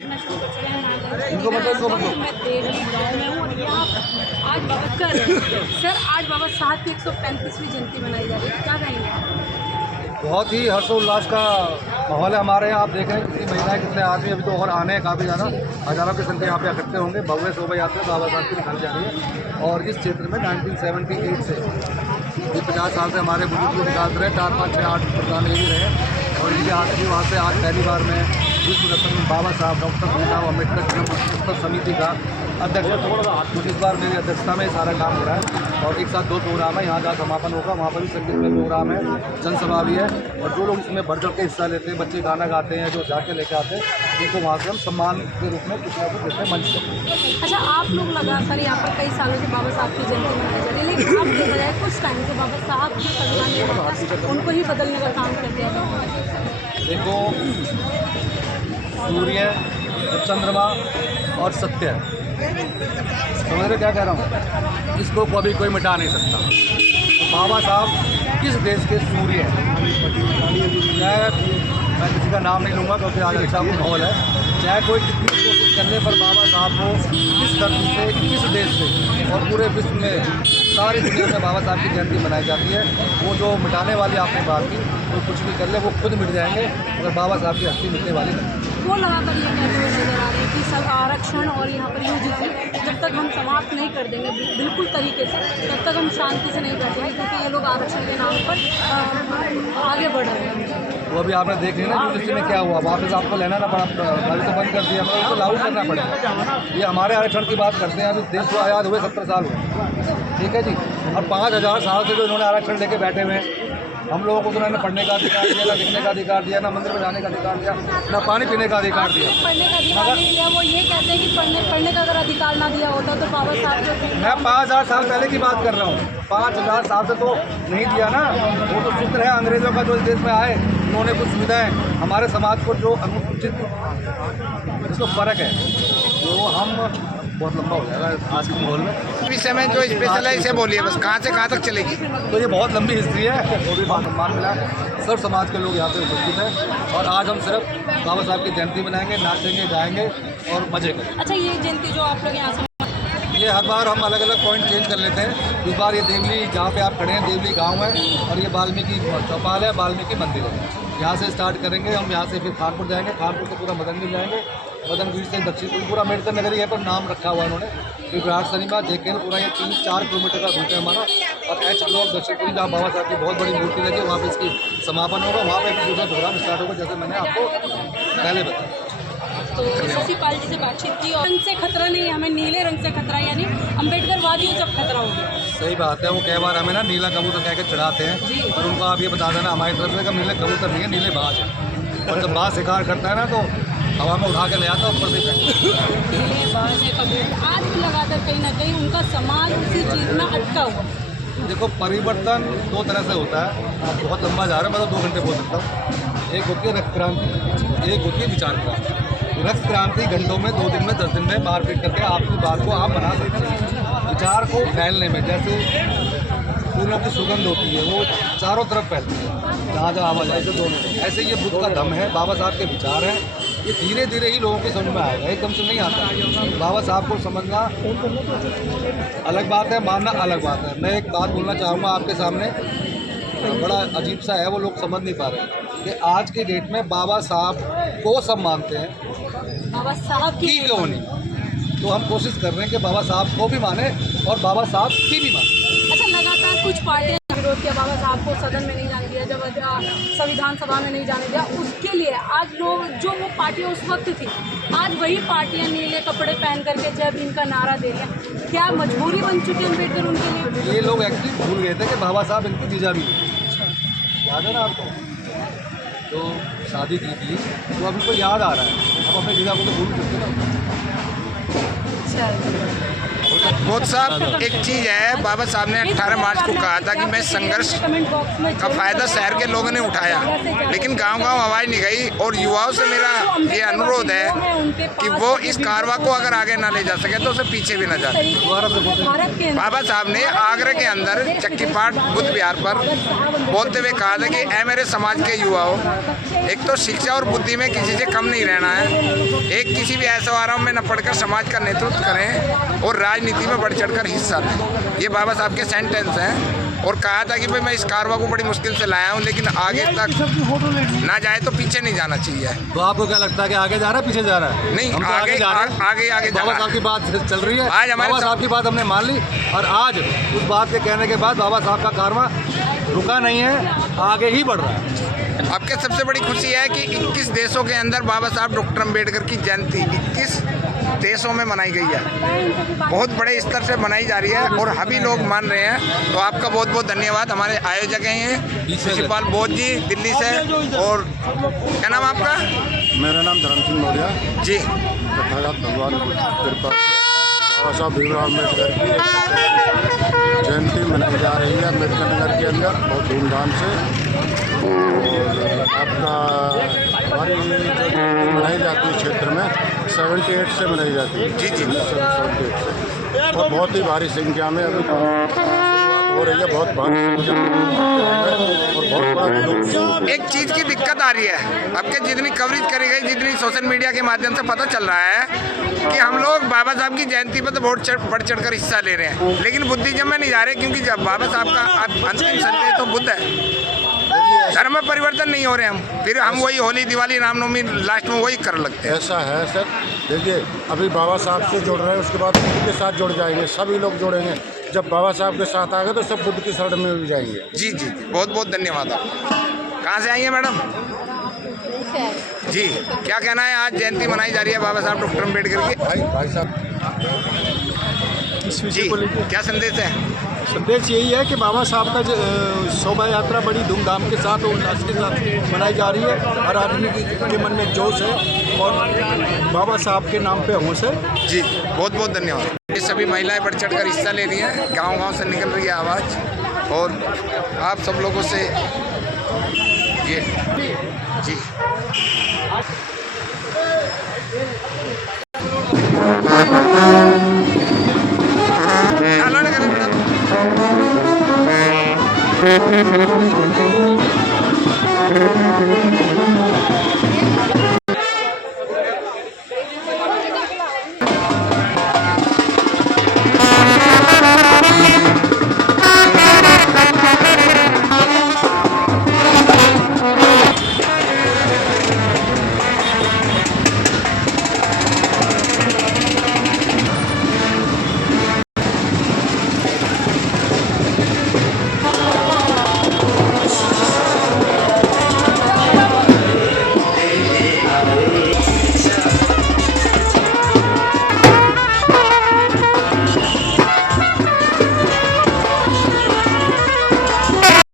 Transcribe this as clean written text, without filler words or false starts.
इनको बताओ मैं देवली गाँव में हूँ और यहाँ आज बाबा आज बाबा साहब की 135वीं जयंती मनाई जा रही है, क्या कहेंगे? बहुत ही हर्षोल्लास का माहौल है हमारे यहाँ। आप देख रहे हैं कितनी महिलाएं, कितने आदमी, अभी तो और आने हैं काफ़ी ज़्यादा, हज़ारों की संख्या यहाँ पे इकट्ठे होंगे। भव्य शोभा यात्रा बाबा साहब की निकाली जा रही है। और इस क्षेत्र में 1978 से ये 50 साल से हमारे बुजुर्ग निकालते रहे, 4, 5, 6, 8 प्रधान ये भी रहे। और इनके हाथ भी वहाँ से आज पहली बार में विश्व रत्न बाबा साहब डॉक्टर भीमराव अम्बेडकर जन्म समिति का अध्यक्ष, कुछ इस बार मेरी अध्यक्षता में सारा काम हो रहा है। और एक साथ 2 प्रोग्राम है, यहाँ जहाँ समापन होगा वहाँ पर भी संगीत में प्रोग्राम है, जनसभा भी है। और जो लोग इसमें बढ़ चढ़ के हिस्सा लेते हैं, बच्चे गाना गाते हैं, जो जाके लेके आते हैं, उनको वहाँ से हम सम्मान के रूप में कुछ ना कुछ देते हैं मंच पर। अच्छा, आप लोग लगातार यहाँ पर कई सालों से बाबा साहब की जयंती मनाई जा रही है, लेकिन अब देखा जाए कुछ टाइम से बाबा साहब की संविधान निर्माता उनको ही बदलने का काम करते हैं। देखो, सूर्य, चंद्रमा और सत्य, समझ रहे क्या कह रहा हूँ? इसको कभी कोई मिटा नहीं सकता। बाबा साहब किस देश के सूर्य हैं? मैं किसी का नाम नहीं लूँगा क्योंकि आज अच्छा माहौल है। चाहे कोई कितनी कोशिश करने पर बाबा साहब को किस धरती से, किस देश से और पूरे विश्व में, सारी दुनिया में बाबा साहब की जयंती मनाई जाती है। वो जो मिटाने वाली आपने बात की, वो कुछ भी कर ले वो खुद मिट जाएंगे, मगर बाबा साहब की हस्ती मिटने वाली नहीं। वो लगातार ये कहते हुए नजर आ रहे हैं कि सब आरक्षण और यहाँ पर यूजीसी जब तक हम समाप्त नहीं कर देंगे बिल्कुल तरीके से, तब तक हम शांति से नहीं बैठेंगे, क्योंकि ये लोग आरक्षण के नाम पर आगे बढ़ रहे हैं। वो अभी आपने देख लिया ना यूजीसी में क्या हुआ, वापस आपको लेना ना पड़ा, गाड़ी तो बंद कर दिया, मगर उसको लागू करना पड़ेगा। ये हमारे आरक्षण की बात करते हैं। अभी देश को आज़ाद हुए 70 साल हुए, ठीक है जी। और 5000 साल से जो इन्होंने आरक्षण लेके बैठे हुए हैं, हम लोगों को तो उन्होंने पढ़ने का अधिकार दिया, ना लिखने का अधिकार दिया, ना मंदिर में जाने का अधिकार दिया, ना पानी पीने का अधिकार दिया। पढ़ने का अधिकार नहीं दिया। वो ये कहते हैं कि पढ़ने का अगर अधिकार ना दिया होता तो बाबा साहब को। मैं 5000 साल पहले की बात कर रहा हूँ, 5000 साल से तो नहीं दिया ना। वो तो सूत्र है अंग्रेज़ों का जो इस देश में आए, उन्होंने कुछ सुविधाएं हमारे समाज को जो अनुसूचित, इसको फ़र्क है तो हम बहुत लंबा हो जाएगा आज के माहौल में। विषय में जो स्पेशल है इसे बोलिए, बस कहाँ से कहाँ तक चलेगी? तो ये बहुत लंबी हिस्ट्री है, वो भी बहुत सम्मान मिला है। सब समाज के लोग यहाँ पे उपस्थित हैं और आज हम सिर्फ बाबा साहब की जयंती मनाएंगे, नाचेंगे, गाएंगे और मजे करेंगे। अच्छा, ये जयंती जो आप लोग यहाँ से, ये हर बार हम अलग अलग पॉइंट चेंज कर लेते हैं। इस बार ये देवली, जहाँ पे आप खड़े हैं, देवली गांव है और ये वाल्मीकि चौपाल है, वाल्मीकि मंदिर है। यहाँ से स्टार्ट करेंगे हम, यहाँ से फिर खानपुर जाएंगे, खानपुर से पूरा मदनगीर जाएंगे, मदनगीर से दक्षिणपुर, पूरा अम्बेडकर नगरी है पर नाम रखा हुआ है उन्होंने, फिर विराट शनिवार, जेके, पूरा ये 3-4 किलोमीटर का रूट है हमारा। और एच ब्लॉक दक्षिणपुरी, जहाँ बाबा साहब की बहुत बड़ी मूर्ति लगी है, वहाँ पर इसकी समापन होगा। वहाँ पर दूसरा प्रोग्राम स्टार्ट होगा, जैसे मैंने आपको पहले बताया। तो शशि पाल जी से बातचीत की और रंग से खतरा नहीं, हमें नीले रंग से खतरा, यानी अम्बेडकर वादियों से खतरा हो गया। सही बात है। वो कई बार हमें ना नीला कबूतर कह के चढ़ाते हैं, और उनको आप ये बता देना हमारी तरफ से कि नीले कबूतर नहीं है, नीले बाज है। और जब बाज शिकार करता है ना तो हवा में उठा के ले आता है, ऊपर से नीले बाज है कबूतर। आज भी लगातार कहीं ना कहीं उनका समाज उसी चीज़ में अटका हुआ। देखो, परिवर्तन 2 तरह से होता है। आप बहुत लंबा जा रहे हैं, मैं तो 2 घंटे बोल सकता हूँ। एक होती है रक्त क्रांति, एक होती है विचार क्रांति। रक्त क्रांति घंटों में, 2 दिन में, 10 दिन में मारपीट करके आपकी बात को आप बना सकते हैं। विचार को फैलने में, जैसे फूलों की सुगंध होती है, वो चारों तरफ फैलती है, जहाँ जहाँ आवाज़ आए तो दोनों। ऐसे ये बुद्ध का दम है, बाबा साहब के विचार हैं। ये धीरे धीरे ही लोगों की समझ में आएगा, एकदम से नहीं आता। बाबा साहब को समझना अलग बात है, मानना अलग बात है। मैं एक बात बोलना चाहूँगा आपके सामने, बड़ा अजीब सा है, वो लोग समझ नहीं पा रहे कि आज की डेट में बाबा साहब को सब मानते हैं, बाबा साहब की क्यों नहीं। तो हम कोशिश कर रहे हैं कि बाबा साहब को भी माने और बाबा साहब की भी माने। अच्छा, लगातार कुछ पार्टियां विरोध किया, बाबा साहब को सदन में नहीं जाने दिया, जब संविधान सभा में नहीं जाने दिया, उसके लिए आज लोग, जो वो पार्टियां उस वक्त थी, आज वही पार्टियां नीले कपड़े पहन करके जय भीम का नारा दे रही हैं। क्या मजबूरी बन चुकी है अम्बेडकर उनके लिए? ये लोग एक्चुअली भूल गए थे कि बाबा साहब इनकी जीजा भी है, याद है ना आपको? तो शादी की थी तो अब उनको याद आ रहा है, अब अपने जीजा को तो भूल सकते ना। अच्छा मोदी साहब, एक चीज है, बाबा साहब ने 18 मार्च को कहा था कि मैं संघर्ष कमेंट बॉक्स में का फायदा शहर के लोगों ने उठाया, लेकिन गांव-गांव आवाज नहीं गई। और युवाओं से मेरा ये अनुरोध है कि वो इस कारवा को अगर आगे ना ले जा सके तो उसे पीछे भी ना जाए। बाबा साहब ने आगरा के अंदर चक्कीपाट बुद्ध विहार पर बोलते हुए कहा था कि ऐ मेरे समाज के युवाओं, एक तो शिक्षा और बुद्धि में किसी से कम नहीं रहना है, एक किसी भी ऐसे आराम में न पढ़कर समाज का नेतृत्व करें और राजनीति में बढ़ चढ़कर हिस्सा लें। ये बाबा साहब के सेंटेंस हैं। और कहा था कि भाई मैं इस कारवा को बड़ी मुश्किल से लाया हूँ, लेकिन आगे तक ना जाए तो पीछे नहीं जाना चाहिए। तो आपको क्या लगता है कि आगे जा रहा है पीछे जा रहा है? नहीं, हम तो आगे जा रहे हैं। आगे बाबा साहब की बात चल रही है, आज हमारे बाबा साहब की बात हमने मान ली, और आज उस बात के कहने के बाद बाबा साहब का कारवा रुका नहीं है, आगे ही बढ़ रहा है। आपके सबसे बड़ी खुशी है कि 21 देशों के अंदर बाबा साहब डॉक्टर अम्बेडकर की जयंती 21 देशों में मनाई गई है, बहुत बड़े स्तर से मनाई जा रही है और सभी लोग मान रहे हैं। तो आपका बहुत बहुत धन्यवाद। हमारे आयोजक हैं शिशिपाल बोध जी दिल्ली से। और क्या नाम आपका? मेरा नाम धर्म सिंह मौर्य जी। तथागत भगवान की कृपा से बाबा साहब भीमराव अम्बेडकर की जयंती मनाई जा रही है अम्बेडकर नगर के अंदर बहुत धूमधाम से। और आपका हमारी मनाई जाती है क्षेत्र में 78 से मनाई जाती है। जी जी। 78 से, और बहुत ही भारी संख्या में अभी शुरुआत हो रही है, बहुत भारी संख्या में और बहुत बड़ा। एक चीज़ की दिक्कत आ रही है, आपके जितनी कवरेज करी गई, जितनी सोशल मीडिया के माध्यम से पता चल रहा है कि हम लोग बाबा साहब की जयंती पर तो बहुत बढ़ चढ़कर हिस्सा ले रहे हैं, लेकिन बुद्धिज्म में नहीं जा रहे, क्योंकि जब बाबा साहब का अंतिम संदेश तो बुद्ध है, धर्म में परिवर्तन नहीं हो रहे हम, फिर हम वही होली दिवाली रामनवमी लास्ट में वही कर लगते हैं। ऐसा है सर, देखिए अभी बाबा साहब से जुड़ रहे हैं, उसके बाद बुद्ध के साथ जुड़ जाएंगे, सभी लोग जुड़ेंगे। जब बाबा साहब के साथ आ गए तो सब बुद्ध की शरण में भी जाएंगे। जी जी, बहुत बहुत धन्यवाद। आप कहाँ से आई हैं मैडम? जी, क्या कहना है, आज जयंती मनाई जा रही है बाबा साहब डॉक्टर अम्बेडकर की? भाई साहब इस जी, विषय को लेकर क्या संदेश है? संदेश यही है कि बाबा साहब का शोभा यात्रा बड़ी धूमधाम के साथ और उल्लास के साथ मनाई जा रही है। हर आदमी के मन में जोश है और बाबा साहब के नाम पे होश है। जी, बहुत बहुत धन्यवाद। ये सभी महिलाएं बढ़ चढ़कर हिस्सा ले रही हैं, गांव-गांव से निकल रही है आवाज़, और आप सब लोगों से ये जी